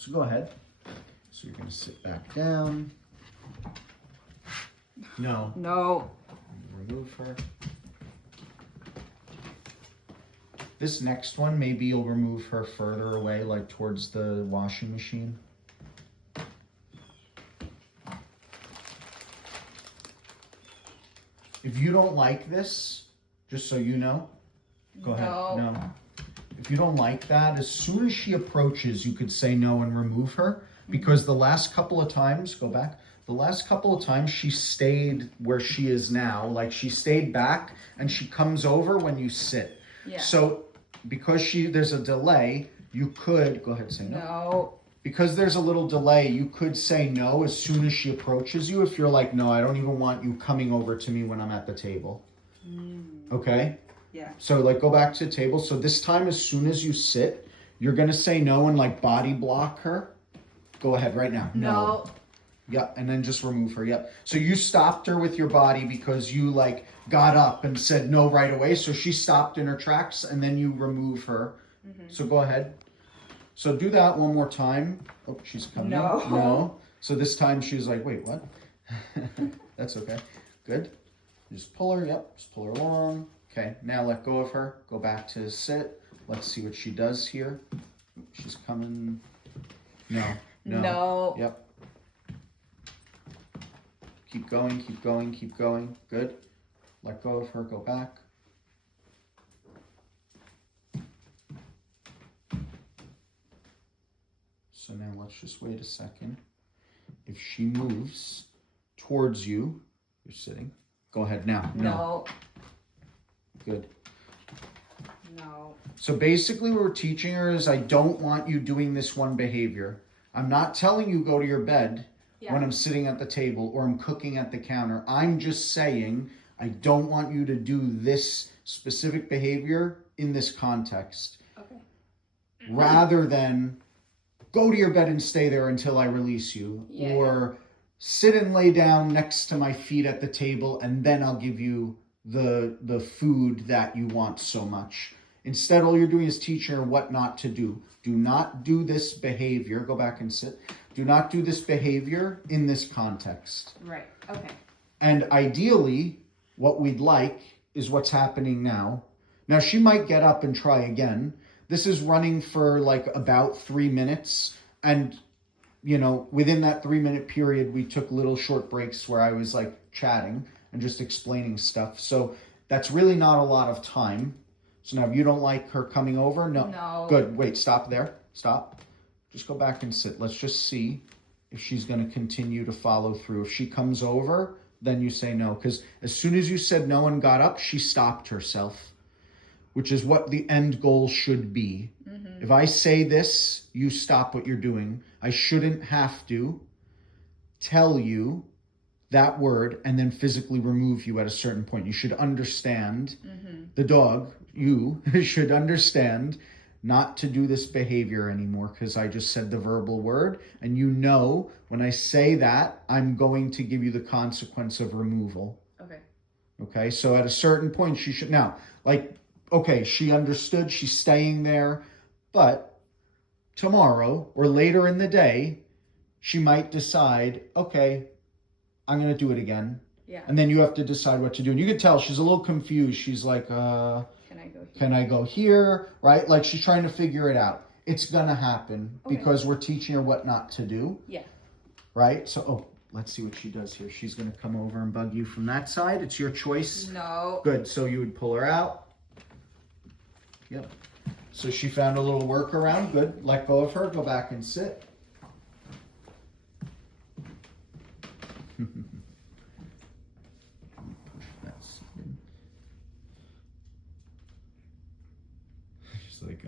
So go ahead. So you're gonna sit back down. No. No. Remove her. This next one, maybe you'll remove her further away, like towards the washing machine. If you don't like this, just so you know, go ahead. No. If you don't like that, as soon as she approaches, you could say no and remove her. Because the last couple of times, go back, the last couple of times she stayed where she is now, like she stayed back and she comes over when you sit. Yeah. So because there's a delay, you could, go ahead and say no. No. Because there's a little delay, you could say no as soon as she approaches you. If you're like, no, I don't even want you coming over to me when I'm at the table. Okay? Yeah. So like go back to the table. So this time, as soon as you sit, you're going to say no and like body block her. Go ahead right now. No. Yep, and then just remove her. Yep. So you stopped her with your body because you like got up and said no right away. So she stopped in her tracks and then you remove her. So go ahead. So do that one more time. Oh, she's coming. No. No. So this time she's like, wait, what? That's okay. Good. Just pull her. Yep. Just pull her along. Okay. Now let go of her. Go back to sit. Let's see what she does here. She's coming. No. No. Yep. Keep going, keep going, keep going. Good. Let go of her, go back. So now let's just wait a second. If she moves towards you, you're sitting. Go ahead now. No. Good. No. So basically what we're teaching her is I don't want you doing this one behavior. I'm not telling you go to your bed when I'm sitting at the table or I'm cooking at the counter. I'm just saying I don't want you to do this specific behavior in this context. Okay. Rather than go to your bed and stay there until I release you. Or sit and lay down next to my feet at the table and then I'll give you the food that you want so much. Instead, all you're doing is teaching her what not to do. Do not do this behavior. Go back and sit. Do not do this behavior in this context. Right. Okay. And ideally, what we'd like is what's happening now. Now, she might get up and try again. This is running for like about 3 minutes. And, you know, within that 3-minute period, we took little short breaks where I was like chatting and just explaining stuff. So that's really not a lot of time. So now if you don't like her coming over, no. Good. Wait, stop there. Stop. Just go back and sit. Let's just see if she's going to continue to follow through. If she comes over, then you say no. Because as soon as you said no and got up, she stopped herself, which is what the end goal should be. If I say this, you stop what you're doing. I shouldn't have to tell you that word and then physically remove you at a certain point. You should understand, the dog, you should understand not to do this behavior anymore because I just said the verbal word. And you know, when I say that, I'm going to give you the consequence of removal. Okay, so at a certain point, she should, now, like, okay, she understood, she's staying there, but tomorrow or later in the day, she might decide, okay, I'm going to do it again. Yeah. And then you have to decide what to do. And you can tell she's a little confused. She's like, can I go here? Can I go here? Right? Like she's trying to figure it out. It's going to happen because we're teaching her what not to do. Yeah. Right? So, oh, let's see what she does here. She's going to come over and bug you from that side. It's your choice. No. Good. So you would pull her out. Yep. So she found a little workaround. Good. Let go of her. Go back and sit. She's like,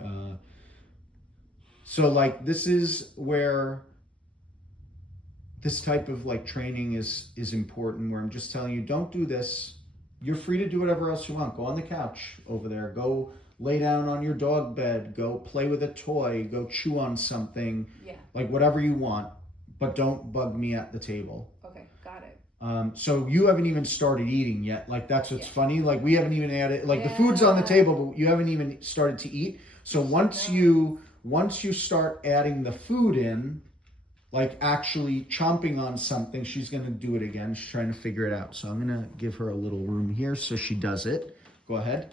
so like this is where this type of like training is important, where I'm just telling you, don't do this. You're free to do whatever else you want. Go on the couch over there. Go lay down on your dog bed. Go play with a toy. Go chew on something. Yeah. Like whatever you want, but don't bug me at the table. Okay, got it. So you haven't even started eating yet. Like that's what's funny. Like we haven't even added, like the food's on the table, but you haven't even started to eat. So once you Once you start adding the food in, like actually chomping on something, she's going to do it again. She's trying to figure it out. So I'm going to give her a little room here so she does it. Go ahead.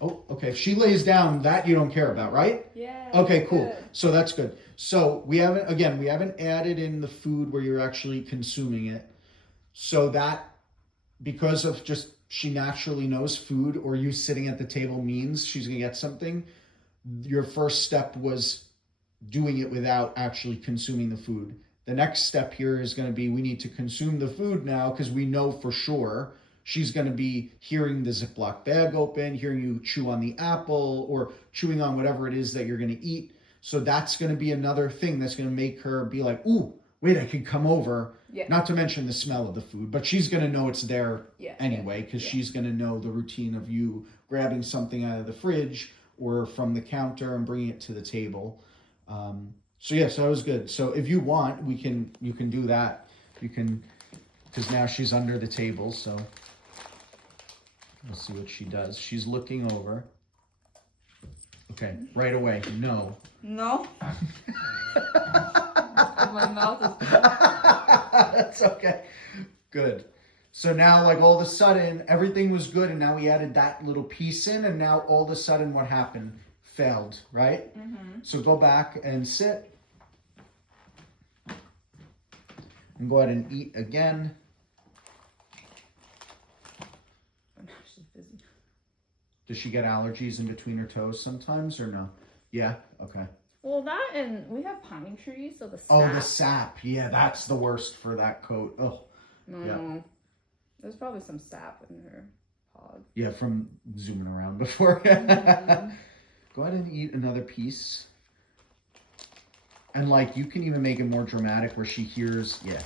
Oh, okay. If she lays down, that you don't care about, right? Yeah. Okay, cool. Good. So that's good. So we haven't added in the food where you're actually consuming it. So that, because of just she naturally knows food or you sitting at the table means she's going to get something, your first step was doing it without actually consuming the food. The next step here is going to be we need to consume the food now because we know for sure she's going to be hearing the Ziploc bag open, hearing you chew on the apple or chewing on whatever it is that you're going to eat. So that's going to be another thing that's going to make her be like, ooh, wait, I could come over. Yeah. Not to mention the smell of the food, but she's going to know it's there Yeah. anyway because she's going to know the routine of you grabbing something out of the fridge or from the counter and bringing it to the table. So that was good. So if you want, you can do that. You can, because now she's under the table. So let's see what she does. She's looking over. Okay, right away. No. No. My mouth is. That's okay. Good. So now, like all of a sudden, everything was good, and now we added that little piece in, and now all of a sudden, what happened? Failed, right? Mm-hmm. So go back and sit. And go ahead and eat again. She's busy. Does she get allergies in between her toes sometimes or no? Yeah? Okay. Well, that and we have pine trees, so the sap. Oh, the sap. Yeah, that's the worst for that coat. Oh, No. Yeah. There's probably some sap in her pod. yeah, from zooming around before. Mhm. Go ahead and eat another piece. And like, you can even make it more dramatic where she hears, yeah.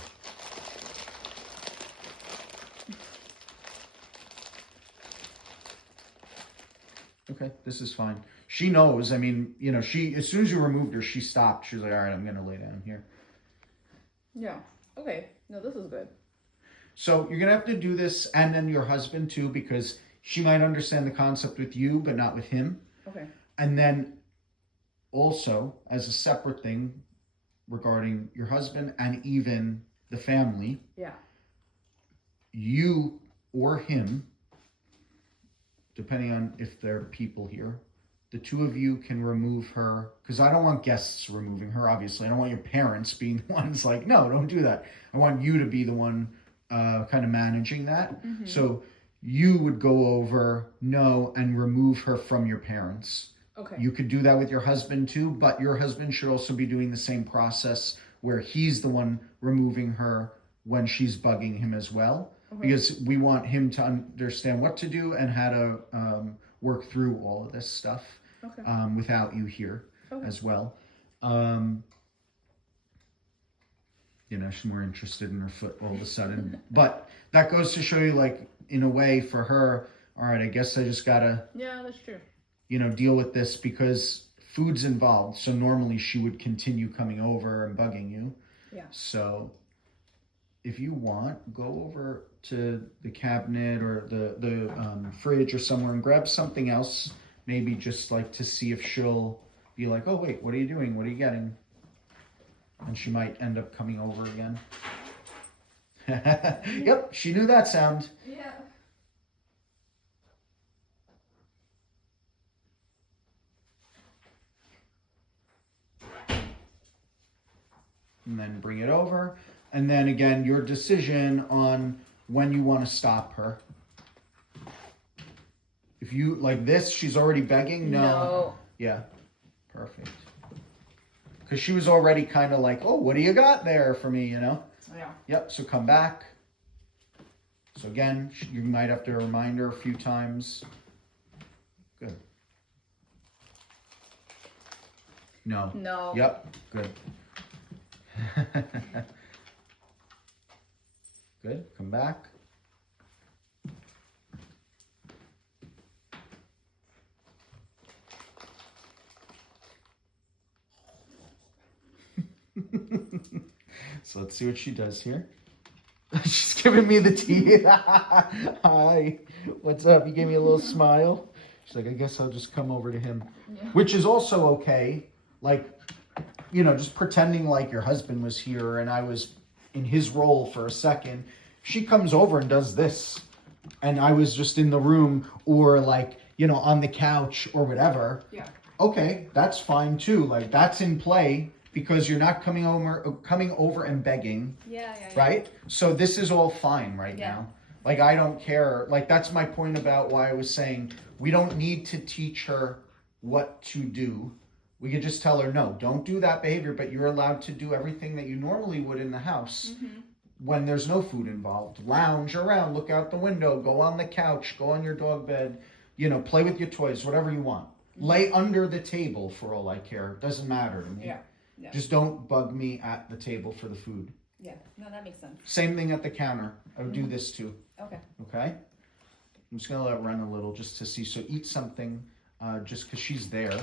Okay, this is fine. She knows, I mean, as soon as you removed her, she stopped. She was like, all right, I'm going to lay down here. Yeah. Okay. No, this is good. So you're going to have to do this and then your husband too, because she might understand the concept with you, but not with him. Okay. And then also, as a separate thing regarding your husband and even the family, Yeah. you or him, depending on if there are people here, the two of you can remove her, because I don't want guests removing her, obviously. I don't want your parents being the ones like, no, don't do that. I want you to be the one kind of managing that. Mm-hmm. So you would go over, no, and remove her from your parents. Okay. You could do that with your husband too, but your husband should also be doing the same process where he's the one removing her when she's bugging him as well. Okay. Because we want him to understand what to do and how to work through all of this stuff Okay. without you here Okay. as well. She's more interested in her foot all of a sudden. But that goes to show you, like, in a way for her, all right, I guess I just got to, Yeah, that's true. deal with this because food's involved. So normally she would continue coming over and bugging you. Yeah. So if you want, go over to the cabinet or the fridge or somewhere and grab something else. Maybe just like to see if she'll be like, oh, wait, what are you doing? What are you getting? And she might end up coming over again. Yep, she knew that sound. Yeah. And then bring it over. And then again, your decision on when you want to stop her. If you, like this, she's already begging? No. Yeah, perfect. Because she was already kind of like, oh, what do you got there for me, Yeah. Yep, so come back. So again, you might have to remind her a few times. Good. No. No. Yep, good. Good, come back. So let's see what she does here. She's giving me the tea. Hi, what's up? You gave me a little smile. She's like, I guess I'll just come over to him. Yeah. Which is also okay like, just pretending like your husband was here and I was in his role for a second. She comes over and does this, and I was just in the room or like, on the couch or whatever. Yeah. Okay, that's fine too. Like, that's in play because you're not coming over and begging, Yeah. right? So this is all fine right Yeah. now. Like, I don't care. Like, that's my point about why I was saying we don't need to teach her what to do. We could just tell her, no, don't do that behavior, but you're allowed to do everything that you normally would in the house when there's no food involved. Lounge around, look out the window, go on the couch, go on your dog bed, play with your toys, whatever you want. Lay under the table for all I care. It doesn't matter to me. Yeah. Just don't bug me at the table for the food. Yeah. No, that makes sense. Same thing at the counter. I would do this too. Okay. Okay? I'm just going to let it run a little just to see. So eat something just because she's there.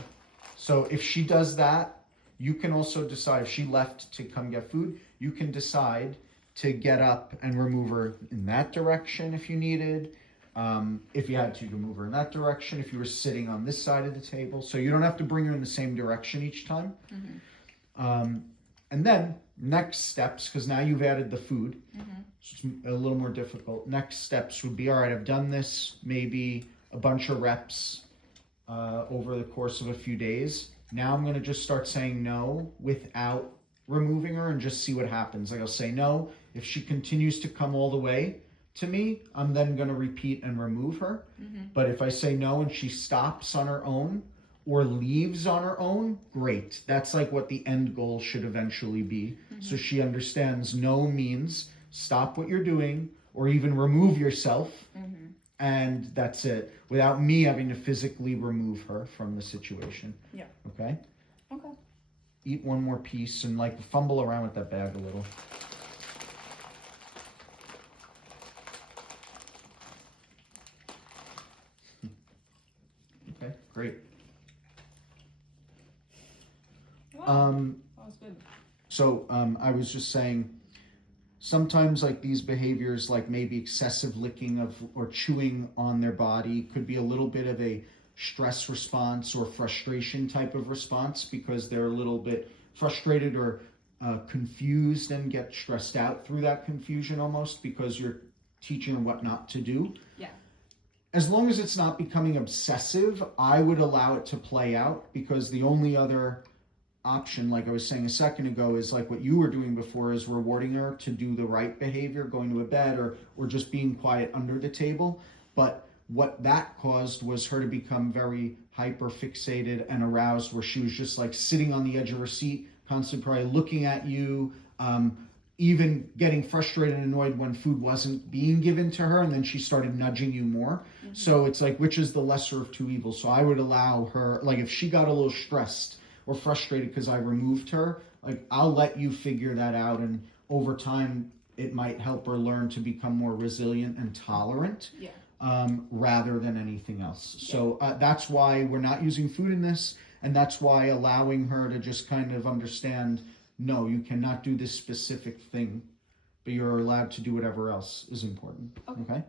So if she does that, you can also decide, if she left to come get food, you can decide to get up and remove her in that direction if you needed. If you had to, you can move her in that direction. If you were sitting on this side of the table. So you don't have to bring her in the same direction each time. And then next steps, because now you've added the food, so it's a little more difficult. Next steps would be, all right, I've done this, maybe a bunch of reps over the course of a few days. Now I'm going to just start saying no without removing her and just see what happens. Like, I'll say no. If she continues to come all the way to me, I'm then going to repeat and remove her. But if I say no and she stops on her own or leaves on her own, great. That's like what the end goal should eventually be. So she understands no means stop what you're doing or even remove yourself. And that's it, without me having to physically remove her from the situation. Yeah. Okay? Okay. Eat one more piece and like fumble around with that bag a little. Okay, great. Wow. That was good. So I was just saying, sometimes like these behaviors, like maybe excessive licking of or chewing on their body, could be a little bit of a stress response or frustration type of response because they're a little bit frustrated or confused and get stressed out through that confusion almost because you're teaching them what not to do. Yeah. As long as it's not becoming obsessive, I would allow it to play out because the only other option, like I was saying a second ago, is like what you were doing before, is rewarding her to do the right behavior, going to a bed or just being quiet under the table. But what that caused was her to become very hyper fixated and aroused, where she was just like sitting on the edge of her seat, constantly probably looking at you, even getting frustrated and annoyed when food wasn't being given to her, and then she started nudging you more. So it's like, which is the lesser of two evils? So I would allow her, like if she got a little stressed or frustrated because I removed her, like I'll let you figure that out, and over time it might help her learn to become more resilient and tolerant, rather than anything else. So that's why we're not using food in this, and that's why allowing her to just kind of understand, no, you cannot do this specific thing, but you're allowed to do whatever else is important. Okay?